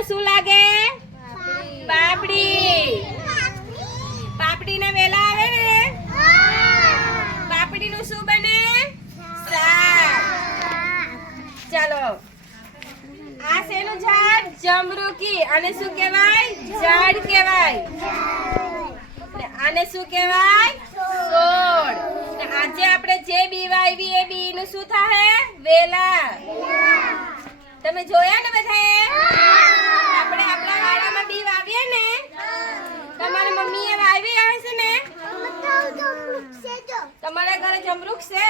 માં શું લાગે? પાપડી. પાપડીના વેલા આવે ને, પાપડીનું શું બને? શાક. ચાલો, આ શેનું ઝાડ? જમરૂકી. આને શું કહેવાય? ઝાડ કહેવાય. આને શું કહેવાય? છોડ. આજે આપણે જે બી વાવી એ બી નું શું થાય? વેલા. તમે જોયા ને બધાએ? આપણે આપણા વાડામાં બી વાવીએ ને, તમારી મમ્મીએ વાવી હશે ને? તમારા ઘરે જમરૂખ છે?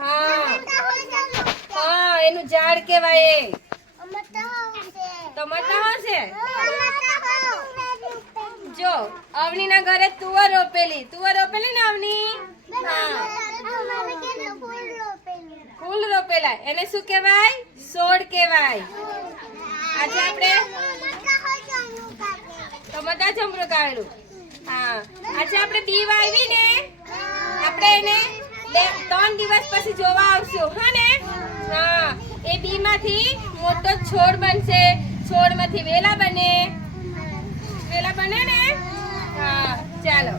હા હા, એનું ઝાડ કહેવાય. ટમાટા હશે? જો અવનીના ઘરે તુવર રોપેલી ને અવની? હા, ફૂલ રોપેલા. એને શું કહેવાય? છોડ કહેવાય. આજે આપણે ટમાટા જમરૂખ આવેલું. હા, આજે આપણે બી વાવી ને, આપણે એને 3 દિવસ પછી જોવા આવશું. હા ને? હા, એ બી માંથી મોટો છોડ બનશે. છોડમાંથી વેલા બને. વેલા બને ને? હા, ચાલો.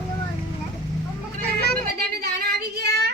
બધાને દાણા આવી ગયા?